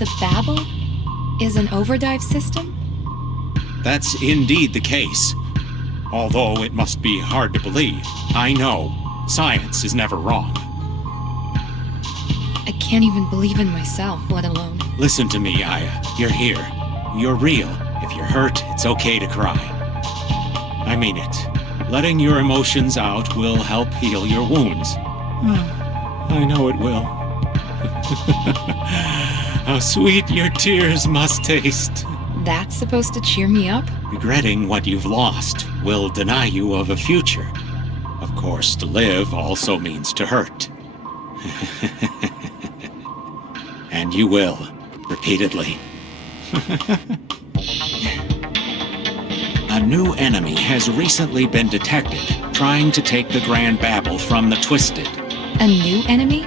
The Babel is an Overdive system? That's indeed the case. Although it must be hard to believe, I know science is never wrong. I can't even believe in myself, let alone... Listen to me, Aya. You're here. You're real. If you're hurt, it's okay to cry. I mean it. Letting your emotions out will help heal your wounds. I know it will. How sweet your tears must taste. That's supposed to cheer me up? Regretting what you've lost will deny you of a future. Of course, to live also means to hurt. And you will, repeatedly. A new enemy has recently been detected, trying to take the Grand Babel from the Twisted. A new enemy?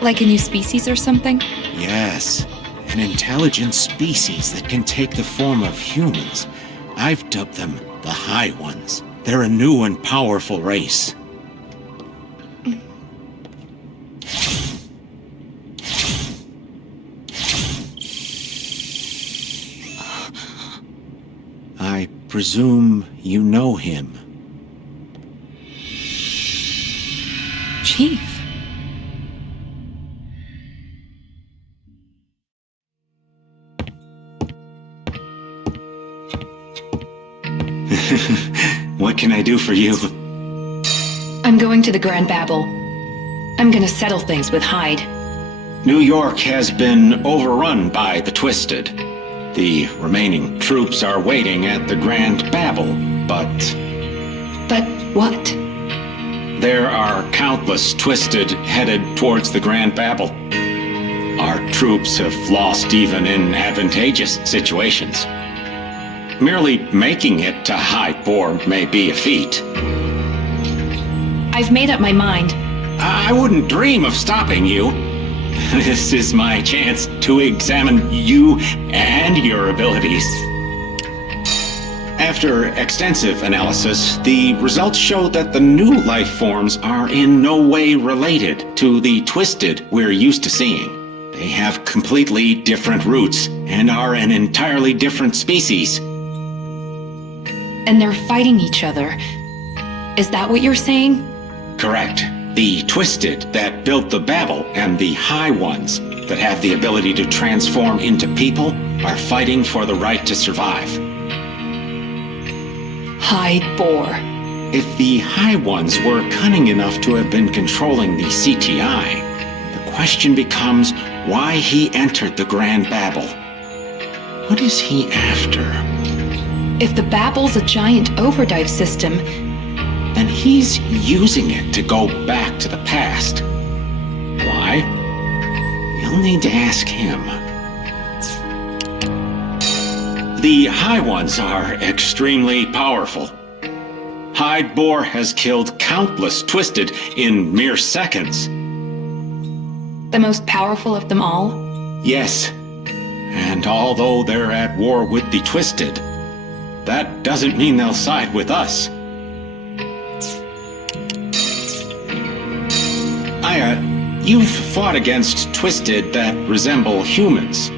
Like a new species or something? Yes, an intelligent species that can take the form of humans. I've dubbed them the High Ones. They're a new and powerful race. I presume you know him. Chief. What can I do for you? I'm going to the Grand Babel. I'm gonna settle things with Hyde. New York has been overrun by the Twisted. The remaining troops are waiting at the Grand Babel, but... But what? There are countless Twisted headed towards the Grand Babel. Our troops have lost even in advantageous situations. Merely making it to Hyde Bore may be a feat. I've made up my mind. I wouldn't dream of stopping you. This is my chance to examine you and your abilities. After extensive analysis, the results show that the new life forms are in no way related to the Twisted we're used to seeing. They have completely different roots and are an entirely different species. And they're fighting each other. Is that what you're saying? Correct. The Twisted that built the Babel and the High Ones that have the ability to transform into people are fighting for the right to survive. Hyde Bore. If the High Ones were cunning enough to have been controlling the CTI, the question becomes why he entered the Grand Babel. What is he after? If the Babel's a giant Overdive system, then he's using it to go back to the past. Why? You'll need to ask him. The High Ones are extremely powerful. Hyde Bore has killed countless Twisted in mere seconds. the most powerful of them all? Yes. And although they're at war with the Twisted, that doesn't mean they'll side with us. Aya, you've fought against Twisted that resemble humans.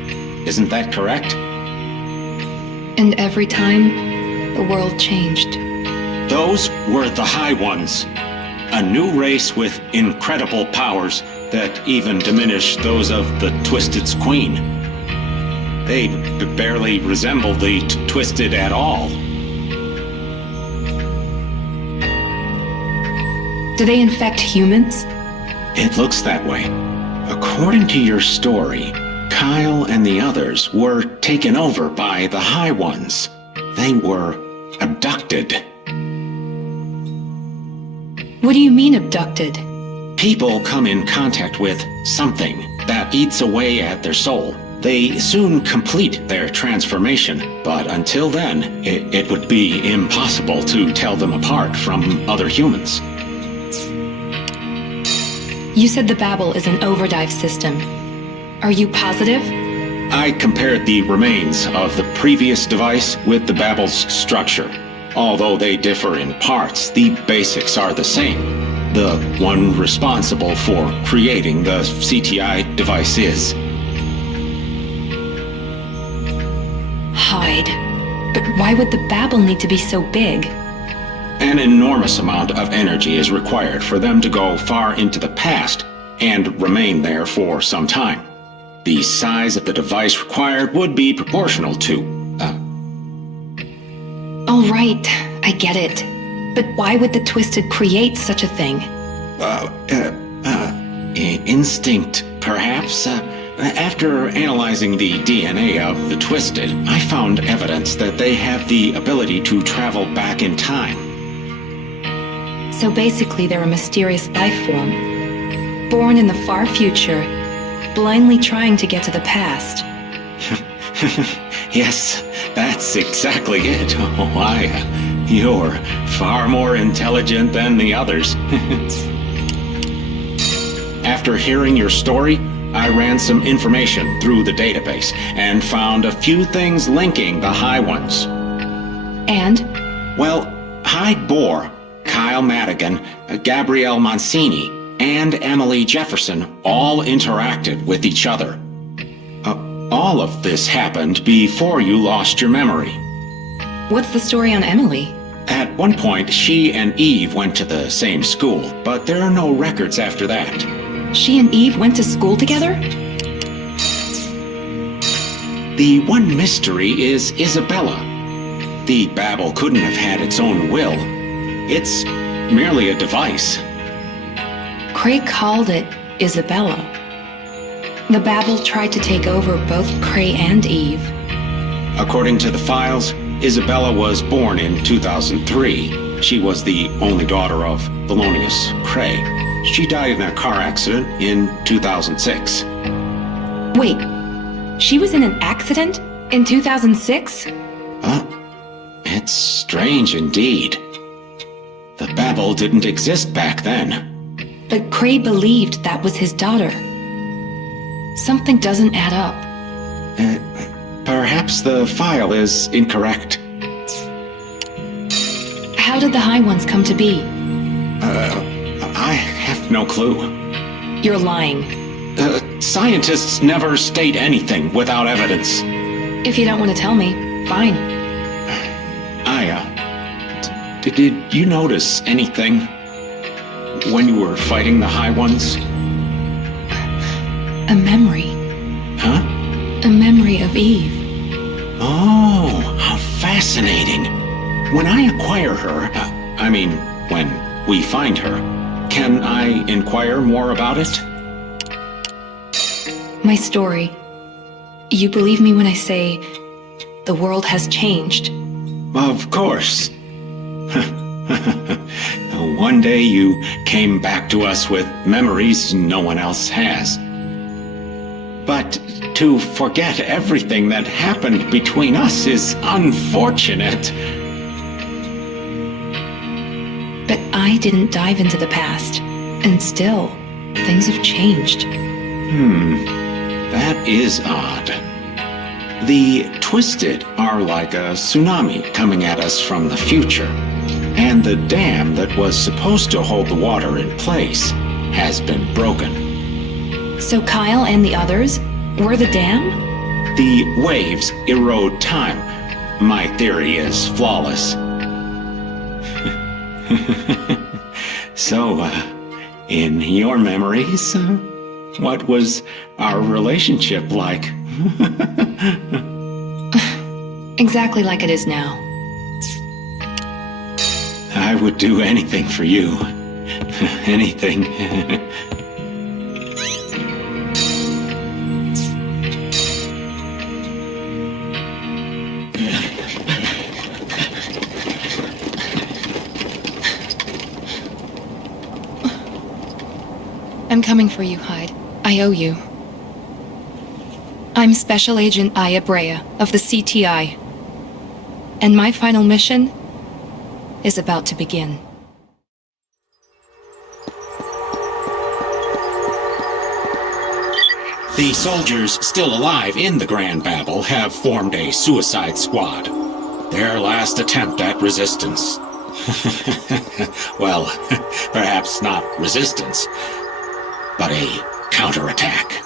Isn't that correct? And every time, the world changed. Those were the High Ones. A new race with incredible powers that even diminish those of the Twisted's queen. They barely resemble the Twisted at all. Do they infect humans? It looks that way. According to your story, Kyle and the others were taken over by the High Ones. They were abducted. What do you mean abducted? People come in contact with something that eats away at their soul. They soon complete their transformation, but until then, it would be impossible to tell them apart from other humans. You said the Babel is an Overdive system. Are you positive? I compared the remains of the previous device with the Babel's structure. Although they differ in parts, the basics are the same. The one responsible for creating the CTI device is. died. But why would the Babel need to be so big? An enormous amount of energy is required for them to go far into the past and remain there for some time. The size of the device required would be proportional to, All right, I get it. But why would the Twisted create such a thing? instinct, perhaps? After analyzing the DNA of the Twisted, I found evidence that they have the ability to travel back in time. So basically, they're a mysterious life form, born in the far future, blindly trying to get to the past. Yes, that's exactly it. Oh, you're far more intelligent than the others. After hearing your story, I ran some information through the database and found a few things linking the High Ones. And? Well, Hyde Bohr, Kyle Madigan, Gabrielle Mancini, and Emily Jefferson all interacted with each other. All of this happened before you lost your memory. What's the story on Emily? At one point, she and Eve went to the same school, but there are no records after that. She and Eve went to school together? The one mystery is Isabella. The Babel couldn't have had its own will. It's merely a device. Cray called it Isabella. The Babel tried to take over both Cray and Eve. According to the files, Isabella was born in 2003. She was the only daughter of Thelonious Cray. She died in a car accident in 2006. Wait, she was in an accident in 2006? It's strange indeed. The Babel didn't exist back then. But Cray believed that was his daughter. Something doesn't add up. Perhaps the file is incorrect. How did the High Ones come to be? I have no clue. You're lying. Scientists never state anything without evidence. If you don't want to tell me, fine. Did you notice anything when you were fighting the High Ones? A memory. Huh? A memory of Eve. Oh, how fascinating. When I acquire her, when we find her, can I inquire more about it? My story. You believe me when I say the world has changed? Of course. One day you came back to us with memories no one else has. But to forget everything that happened between us is unfortunate. But I didn't dive into the past, and still, things have changed. That is odd. The Twisted are like a tsunami coming at us from the future, and the dam that was supposed to hold the water in place has been broken. So Kyle and the others were the dam? The waves erode time. My theory is flawless. So, in your memories, what was our relationship like? Exactly like it is now. I would do anything for you. Anything. I'm coming for you, Hyde. I owe you. I'm Special Agent Aya Brea of the CTI. And my final mission is about to begin. The soldiers still alive in the Grand Babel have formed a suicide squad. Their last attempt at resistance. Well, perhaps not resistance, but a counterattack.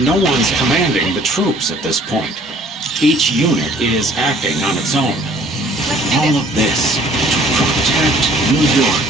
No one's commanding the troops at this point. Each unit is acting on its own. All of this to protect New York.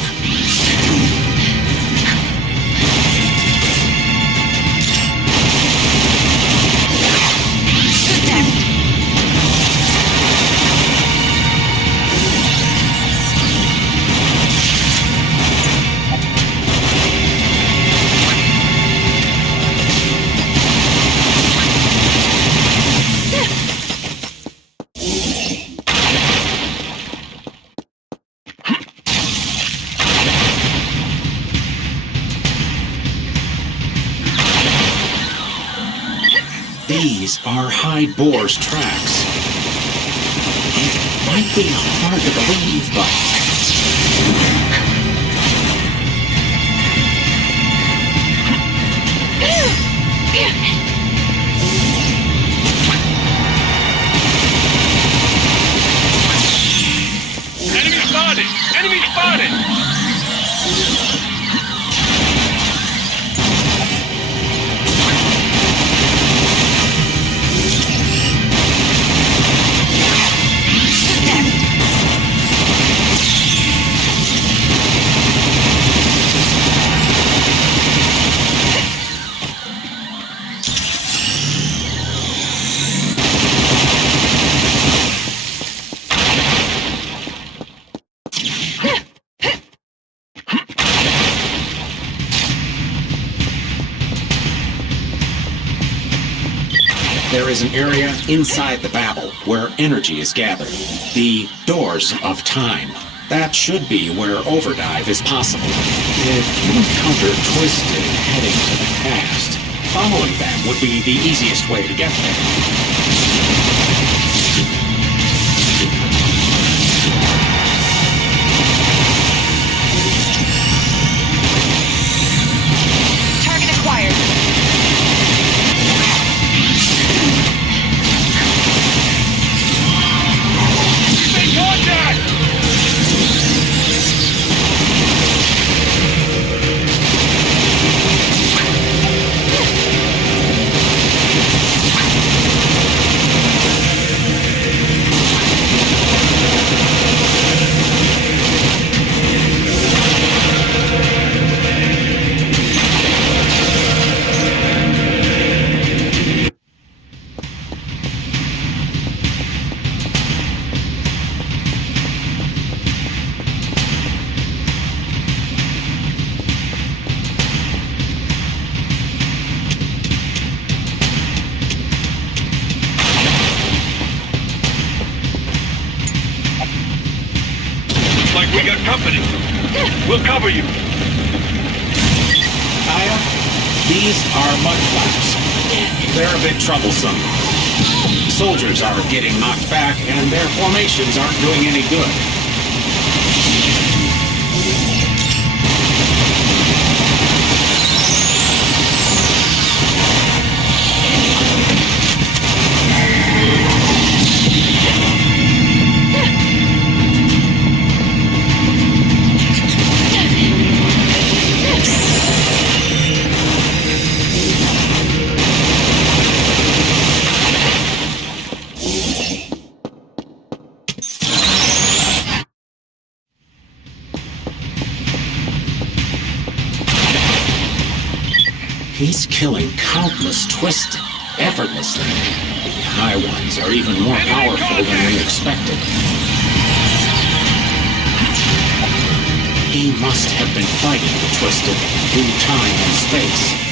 These are Hyde Boar's tracks. It might be hard to believe, but... Enemy spotted! Enemy spotted! There is an area inside the Babel where energy is gathered. The Doors of Time. That should be where Overdive is possible. If you encounter Twisted heading to the past, following them would be the easiest way to get there. We got company. We'll cover you. Aya, these are mud flaps. They're a bit troublesome. Soldiers are getting knocked back, and their formations aren't doing any good. He's killing countless Twisted, effortlessly. The High Ones are even more powerful than we expected. He must have been fighting the Twisted through time and space.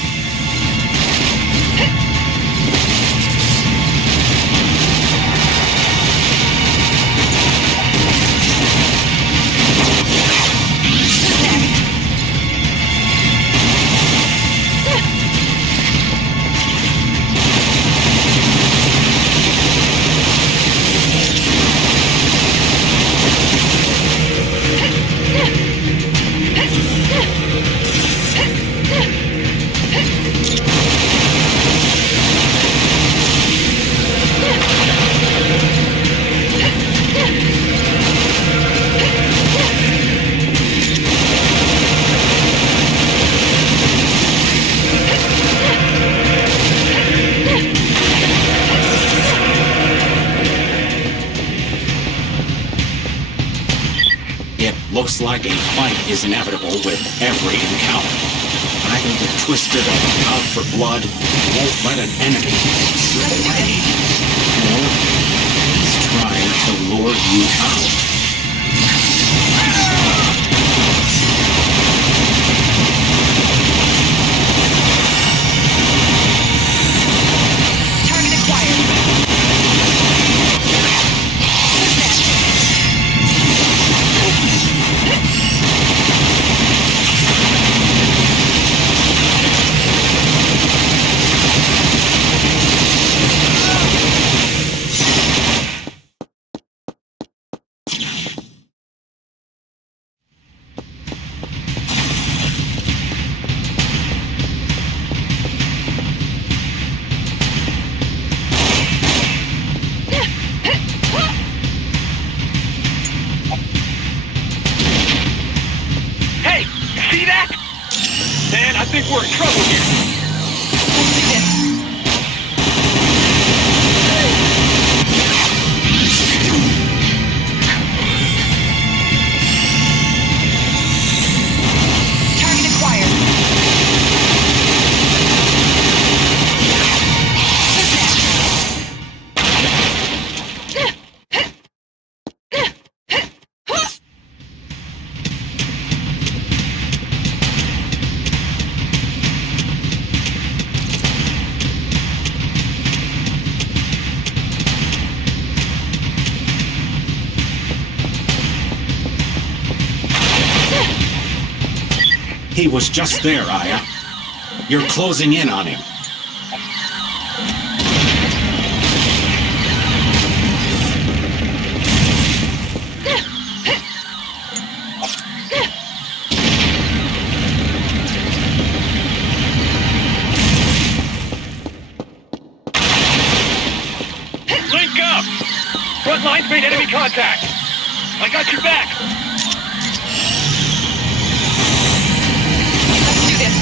Looks like a fight is inevitable with every encounter. Either the Twisted are out for blood, won't let an enemy slip away, or he's trying to lure you out. Target acquired. Hey, you see that? Man, I think we're in trouble here. Target acquired. He was just there, Aya. You're closing in on him. Link up! Front lines made enemy contact. I got your back. Let's do this.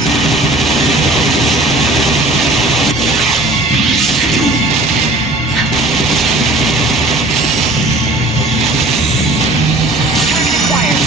Target acquired.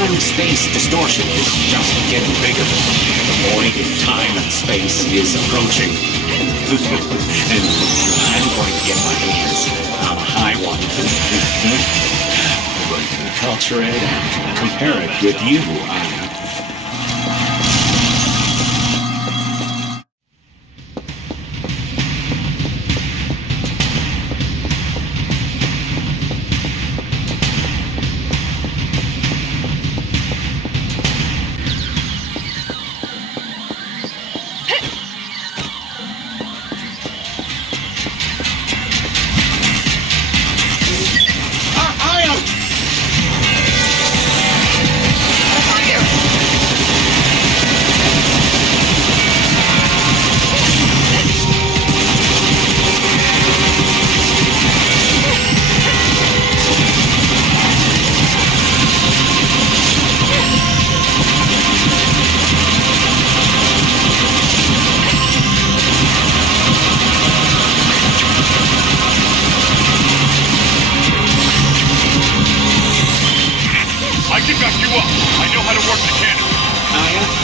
time-space distortion is just getting bigger. The void in time and space is approaching. And I'm going to get my hands on a high one. I'm going to culture it and compare it with you, Aya.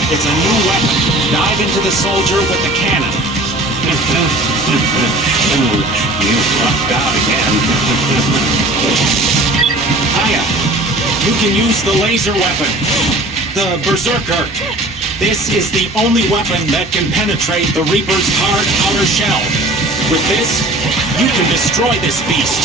It's a new weapon. Dive into the soldier with the cannon. You fucked out again. Aya, you can use the laser weapon. The Berserker. This is the only weapon that can penetrate the Reaper's hard outer shell. With this, you can destroy this beast.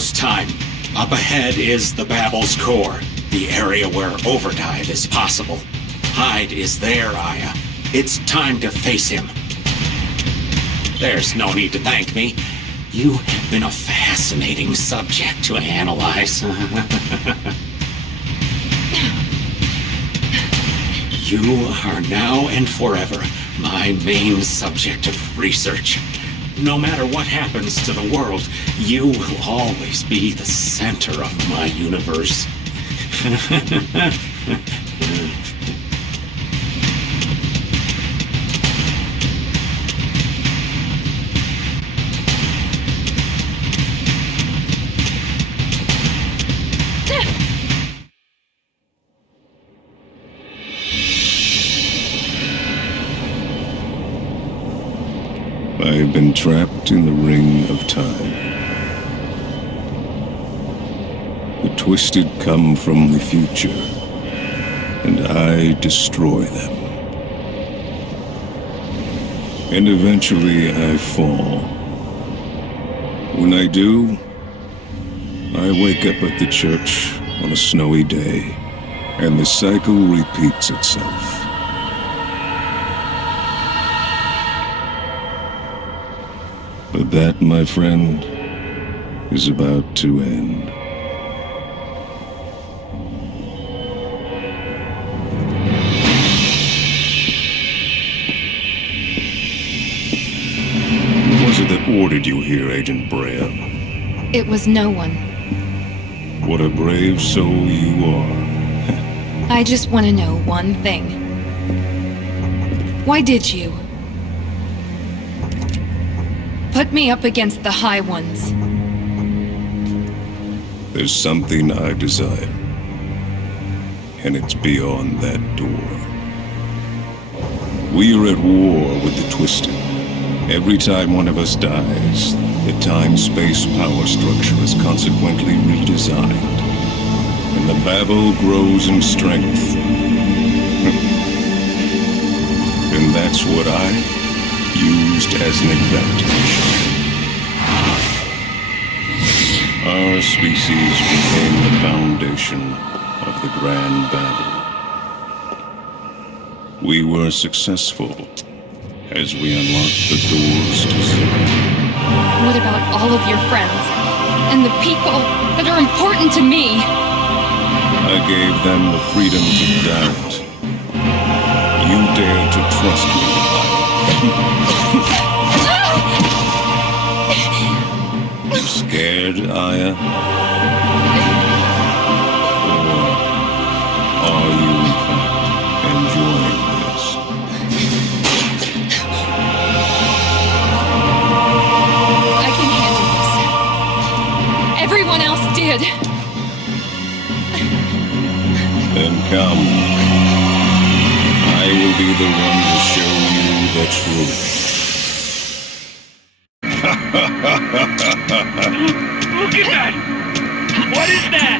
almost time. Up ahead is the Babel's core, the area where Overdive is possible. Hyde is there, Aya. It's time to face him. There's no need to thank me. You have been a fascinating subject to analyze. You are now and forever my main subject of research. No matter what happens to the world, you will always be the center of my universe. I have been trapped in the ring of time. The Twisted come from the future, and I destroy them. And eventually I fall. When I do, I wake up at the church on a snowy day, and the cycle repeats itself. But that, my friend, is about to end. Who was it that ordered you here, Agent Brea? It was no one. What a brave soul you are. I just want to know one thing. Why did you put me up against the High Ones? There's something I desire, and it's beyond that door. We are at war with the Twisted. Every time one of us dies, the time-space power structure is consequently redesigned, and the Babel grows in strength. And that's what I used as an advantage. Our species became the foundation of the Grand Babel. We were successful as we unlocked the doors to zero. What about all of your friends? And the people that are important to me? I gave them the freedom to doubt. You dared to trust me. You scared, Aya? Or are you, in fact, enjoying this? I can handle this. Everyone else did. Then come. I will be the one to show you the truth. Look at that! What is that?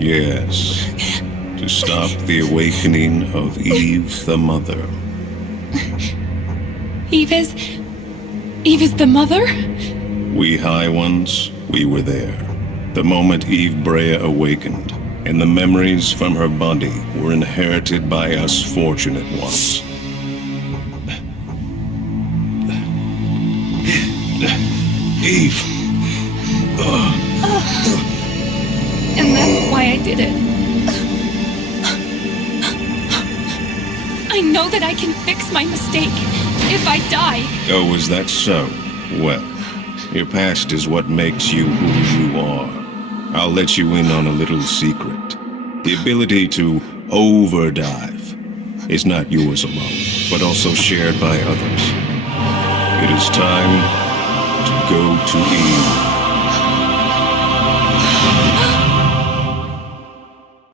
Yes. To stop the awakening of Eve the Mother. Eve is the mother? We High Ones, we were there. The moment Eve Brea awakened, and the memories from her body were inherited by us fortunate ones. Eve! And that's why I did it. I know that I can fix my mistake if I die. Oh, is that so? Well, your past is what makes you who you are. I'll let you in on a little secret. The ability to overdive is not yours alone, but also shared by others. It is time to go to Eve.